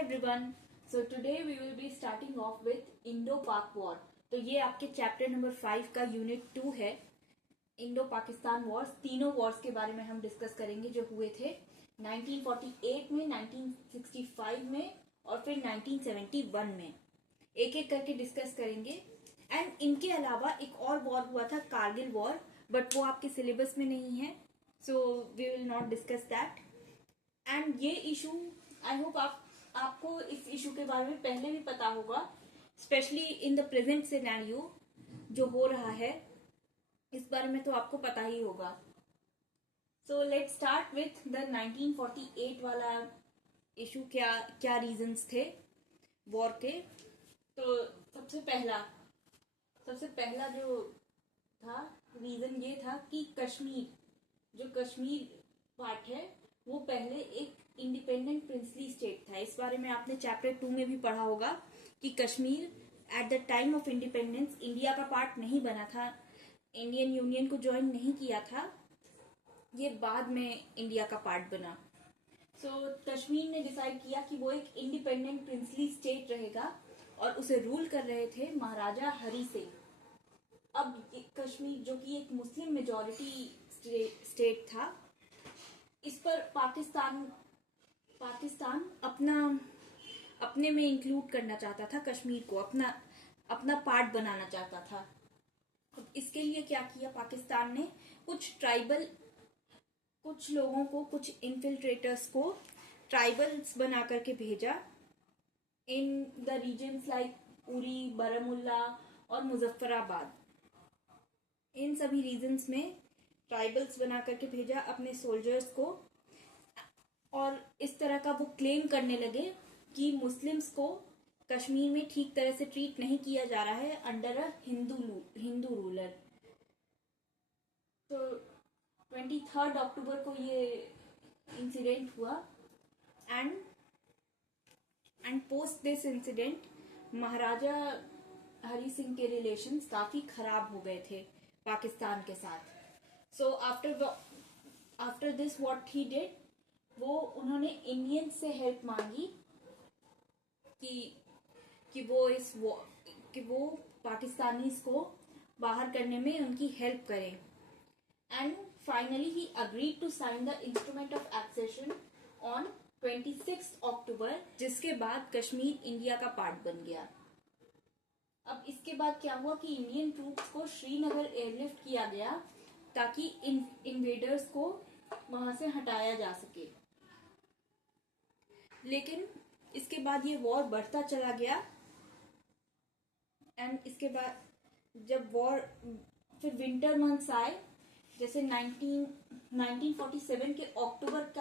everyone. So today we will be starting off with Indo-Pak War. तो ये आपके chapter number 5 का unit 2 है. इंडो पाकिस्तान वॉर्स, तीनों वॉर्स के बारे में हम डिस्कस करेंगे जो हुए थे 1948 में, 1965 में और फिर 1971 में. एक एक करके डिस्कस करेंगे. एंड इनके अलावा एक और वॉर हुआ था, कारगिल वॉर, बट वो आपके सिलेबस में नहीं है, so we will not discuss that. And ये इशू आई होप आपको इस इशू के बारे में पहले भी पता होगा, specially in the present scenario जो हो रहा है, इस बारे में तो आपको पता ही होगा. So let's start with the 1948 वाला इशू. क्या रीजंस थे वॉर के. तो सबसे पहला जो था रीजन ये था कि कश्मीर पार्ट है वो पहले एक इंडिपेंडेंट प्रिंसली स्टेट था. इस बारे में आपने चैप्टर 2 में भी पढ़ा होगा कि Kashmir at the time of independence India का पार्ट नहीं बना था, इंडियन यूनियन को ज्वाइन नहीं किया था, ये बाद में इंडिया का पार्ट बना. सो कश्मीर ने डिसाइड किया कि वो एक इंडिपेंडेंट प्रिंसली स्टेट रहेगा और उसे रूल कर रहे थे महाराजा हरी सिंह. अब कश्मीर जो कि एक मुस्लिम मेजॉरिटी स्टेट था, इस पर पाकिस्तान अपने में इंक्लूड करना चाहता था, कश्मीर को अपना पार्ट बनाना चाहता था. अब इसके लिए क्या किया पाकिस्तान ने, कुछ लोगों को, कुछ इन्फिल्ट्रेटर्स को ट्राइबल्स बना करके भेजा in the regions like Uri, Baramulla और मुजफ्फराबाद. इन सभी रीजन्स में ट्राइबल्स बना करके भेजा अपने सोल्जर्स को, और इस तरह का वो क्लेम करने लगे कि मुस्लिम्स को कश्मीर में ठीक तरह से ट्रीट नहीं किया जा रहा है अंडर अ हिंदू रूलर. तो 23 अक्टूबर को ये इंसिडेंट हुआ. एंड पोस्ट दिस इंसिडेंट महाराजा हरी सिंह के रिलेशंस काफी खराब हो गए थे पाकिस्तान के साथ. So after this what he did, उन्होंने इंडियंस से हेल्प मांगी कि वो पाकिस्तानीज को बाहर करने में उनकी हेल्प करें. And finally he agreed to sign the instrument of accession on 26 October, जिसके बाद कश्मीर इंडिया का पार्ट बन गया. अब इसके बाद क्या हुआ कि इंडियन ट्रूप्स को श्रीनगर एयरलिफ्ट किया गया ताकि इन्वेडर्स को वहां से हटाया जा सके. लेकिन इसके बाद ये वॉर बढ़ता चला गया. एंड इसके बाद जब फिर विंटर मंथ्स आए, जैसे 1947 के अक्टूबर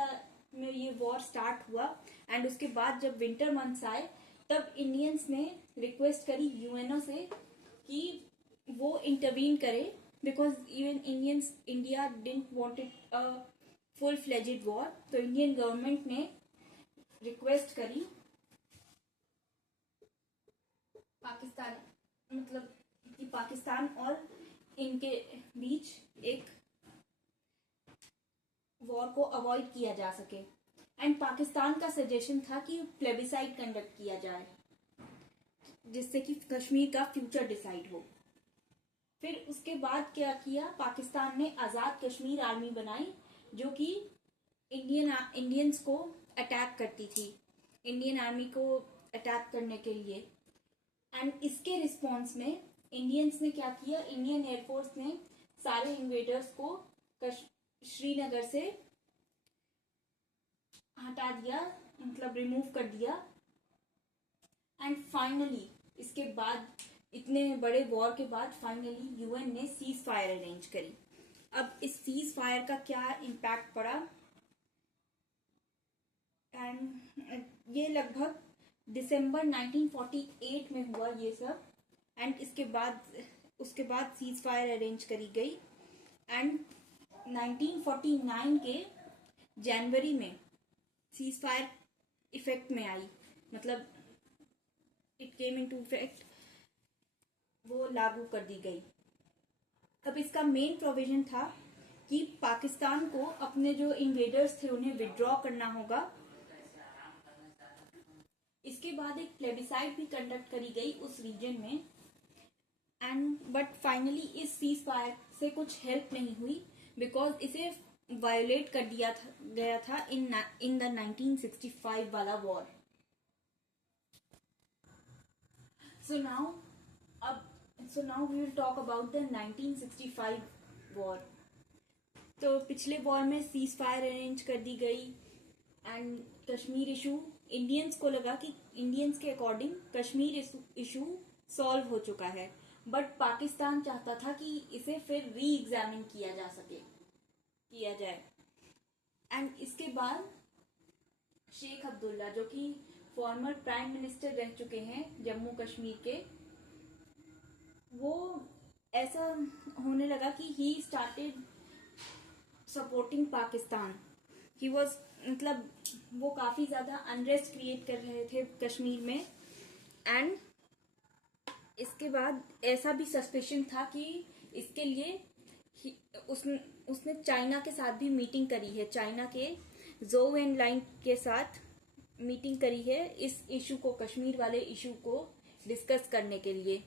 में ये वॉर स्टार्ट हुआ. एंड उसके बाद जब विंटर मंथ्स आए, तब इंडियंस ने रिक्वेस्ट करी यूएनओ से कि वो इंटरवीन करे, because even India didn't wanted a full fledged war. तो इंडियन गवर्नमेंट ने रिक्वेस्ट करी पाकिस्तान और इनके बीच एक वॉर को अवॉइड किया जा सके. एंड पाकिस्तान का सजेशन था कि प्लेबिसाइड कंडक्ट किया जाए जिससे कि कश्मीर का फ्यूचर डिसाइड हो. फिर उसके बाद क्या किया, पाकिस्तान ने आजाद कश्मीर आर्मी बनाई जो कि इंडियंस को अटैक करती थी, इंडियन आर्मी को अटैक करने के लिए. एंड इसके रिस्पॉन्स में इंडियंस ने क्या किया, इंडियन एयरफोर्स ने सारे इन्वेडर्स को श्रीनगर से हटा दिया, मतलब रिमूव कर दिया. एंड फाइनली इसके बाद, इतने बड़े वॉर के बाद, फाइनली यूएन ने सीज फायर अरेंज करी. अब इस सीज फायर का क्या इम्पैक्ट पड़ा, एंड ये लगभग दिसंबर 1948 में हुआ ये सब. एंड उसके बाद सीज फायर अरेंज करी गई. एंड 1949 के जनवरी में सीज फायर इफेक्ट में आई, मतलब इट केम इनटू इफेक्ट, वो लागू कर दी गई. अब इसका मेन प्रोविजन था कि पाकिस्तान को अपने जो इन्वेडर्स थे उन्हें विड्रॉ करना होगा इसके बाद एक प्लेबिसाइड भी कंडक्ट करी गई उस रीजन में, एंड बट फाइनली इस सीज फायर से कुछ हेल्प नहीं हुई, बिकॉज इसे वायोलेट कर दिया गया था इन द 1965 वाला war. So now we will talk about the 1965 war. तो पिछले वॉर में सीज फायर अरेंज कर दी गई एंड कश्मीर इशू, इंडियंस को लगा कि इंडियंस के अकॉर्डिंग कश्मीर इशू सॉल्व हो चुका है, बट पाकिस्तान चाहता था कि इसे फिर री एग्जामिन किया जाए. एंड इसके बाद शेख अब्दुल्ला, जो कि फॉर्मर प्राइम मिनिस्टर रह चुके हैं जम्मू कश्मीर के, वो ऐसा होने लगा कि he started supporting Pakistan. He was मतलब वो काफी ज्यादा अनरेस्ट क्रिएट कर रहे थे कश्मीर में. एंड इसके बाद ऐसा भी सस्पेशन था कि इसके लिए उसने चाइना के साथ भी मीटिंग करी है, चाइना के ज़ोउ एनलाइन के साथ मीटिंग करी है इस इशू को, कश्मीर वाले इशू को डिस्कस करने के लिए.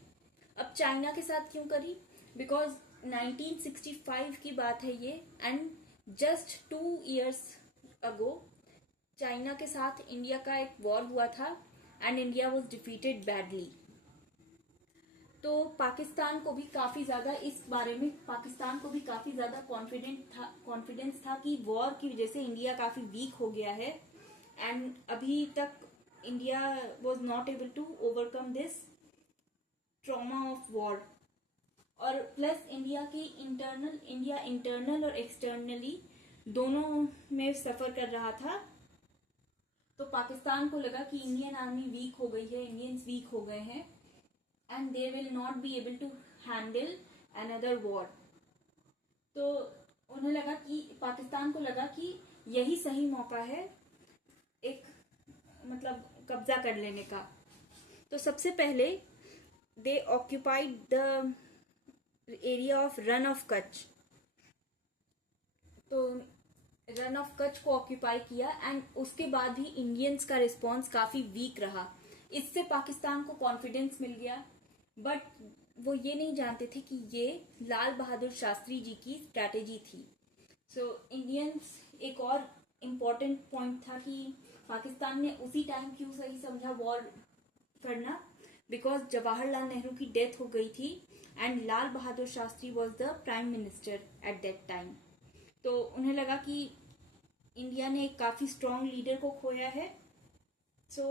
अब चाइना के साथ क्यों करी? बिकॉज 1965 की बात है ये, and just 2 years ago China के साथ इंडिया का एक वॉर हुआ था and India was defeated badly. तो पाकिस्तान को भी काफी ज्यादा इस बारे में काफी ज्यादा कॉन्फिडेंस था कि वॉर की वजह से इंडिया काफी वीक हो गया है एंड अभी तक India was not able to overcome this trauma of war. और प्लस इंडिया इंटरनल और एक्सटर्नली दोनों में सफर कर रहा था. तो पाकिस्तान को लगा कि इंडियन आर्मी वीक हो गई है, इंडियंस वीक हो गए हैं and they will not be able to handle another war. तो उन्हें लगा कि पाकिस्तान को लगा कि यही सही मौका है एक मतलब कब्जा कर लेने का. तो सबसे पहले they occupied the area of run of Kutch. तो रन ऑफ कच्छ को ऑक्यूपाई किया एंड उसके बाद भी इंडियंस का रिस्पॉन्स काफी वीक रहा. इससे पाकिस्तान को कॉन्फिडेंस मिल गया, बट वो ये नहीं जानते थे कि ये लाल बहादुर शास्त्री जी की स्ट्रैटेजी थी. सो इंडियंस, एक और इम्पोर्टेंट पॉइंट था कि पाकिस्तान ने उसी टाइम क्यों सही समझा वॉर करना, बिकॉज जवाहरलाल नेहरू की डेथ हो गई थी and Lal Bahadur Shastri was the prime minister at that time. तो उन्हें लगा कि इंडिया ने एक काफी स्ट्रॉन्ग लीडर को खोया है, सो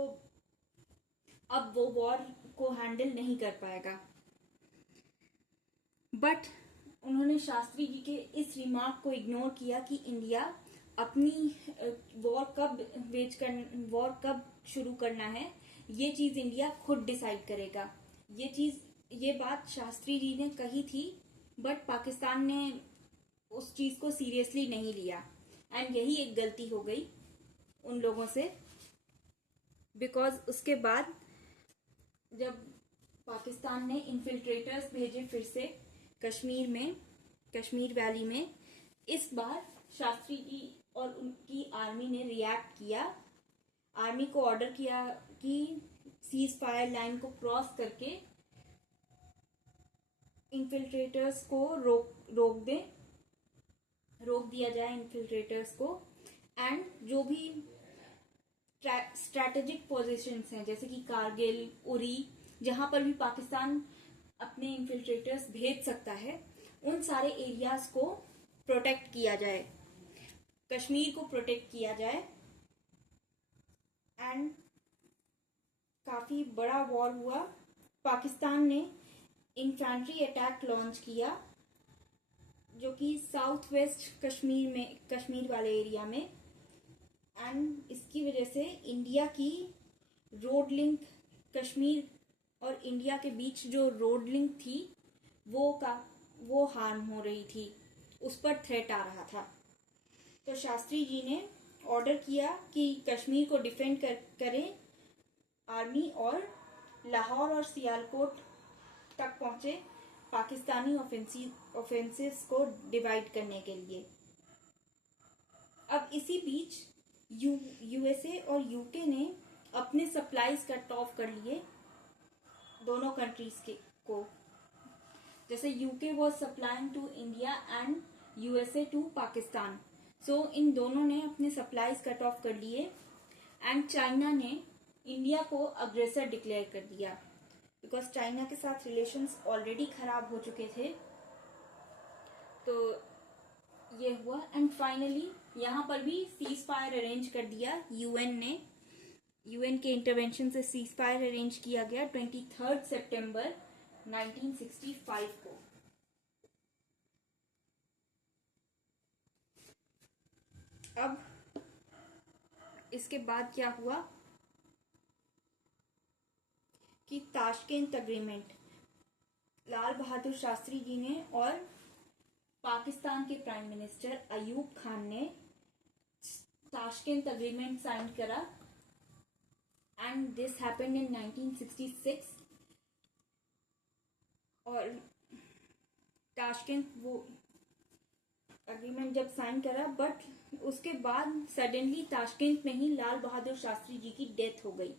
अब वो वॉर को हैंडल नहीं कर पाएगा. बट उन्होंने शास्त्री जी के इस रिमार्क को इग्नोर किया कि इंडिया अपनी वॉर कब शुरू करना है ये चीज इंडिया खुद डिसाइड करेगा. ये बात शास्त्री जी ने कही थी, बट पाकिस्तान ने उस चीज को सीरियसली नहीं लिया एंड यही एक गलती हो गई उन लोगों से. बिकॉज उसके बाद जब पाकिस्तान ने इन्फिल्ट्रेटर्स भेजे फिर से कश्मीर वैली में, इस बार शास्त्री जी और उनकी आर्मी ने रिएक्ट किया. आर्मी को ऑर्डर किया कि सीज फायर लाइन को क्रॉस करके इन्फिल्ट्रेटर्स को रोक दिया जाए इन्फिल्ट्रेटर्स को. एंड जो भी स्ट्रैटेजिक पोजीशंस हैं जैसे कि कारगिल, उरी, जहां पर भी पाकिस्तान अपने इन्फिल्ट्रेटर्स भेज सकता है, उन सारे एरियाज को प्रोटेक्ट किया जाए, कश्मीर को प्रोटेक्ट किया जाए. एंड काफी बड़ा वॉर हुआ. पाकिस्तान ने इन्फेंट्री अटैक लॉन्च किया जो कि साउथ वेस्ट कश्मीर वाले एरिया में. एंड इसकी वजह से इंडिया की रोड लिंक, कश्मीर और इंडिया के बीच जो रोड लिंक थी वो हार्म हो रही थी, उस पर थ्रेट आ रहा था. तो शास्त्री जी ने ऑर्डर किया कि कश्मीर को डिफेंड करें आर्मी, और लाहौर और सियालकोट तक पहुंचे पाकिस्तानी ऑफेंसिव्स को डिवाइड करने के लिए. अब इसी बीच यूएसए और यूके ने अपने सप्लाईज कट ऑफ कर लिए दोनों कंट्रीज के को। जैसे UK was supplying to India and USA to Pakistan. So इन दोनों ने अपने सप्लाईज कट ऑफ कर लिए एंड चाइना ने इंडिया को अग्रेसर डिक्लेयर कर दिया बिकॉज चाइना के साथ रिलेशंस ऑलरेडी खराब हो चुके थे। तो ये हुआ एंड फाइनली यहाँ पर भी सीज फायर अरेंज कर दिया यूएन ने। यूएन के इंटरवेंशन से सीज फायर अरेंज किया गया 23 सितंबर 1965 को। अब इसके बाद क्या हुआ कि ताशकेंत अग्रीमेंट लाल बहादुर शास्त्री जी ने और पाकिस्तान के प्राइम मिनिस्टर अयूब खान ने ताशकेंत अग्रीमेंट साइन करा एंड दिस हैपेंड इन 1966। और ताशकेंत वो अग्रीमेंट जब साइन करा बट उसके बाद सडनली ताशकेंत में ही लाल बहादुर शास्त्री जी की डेथ हो गई।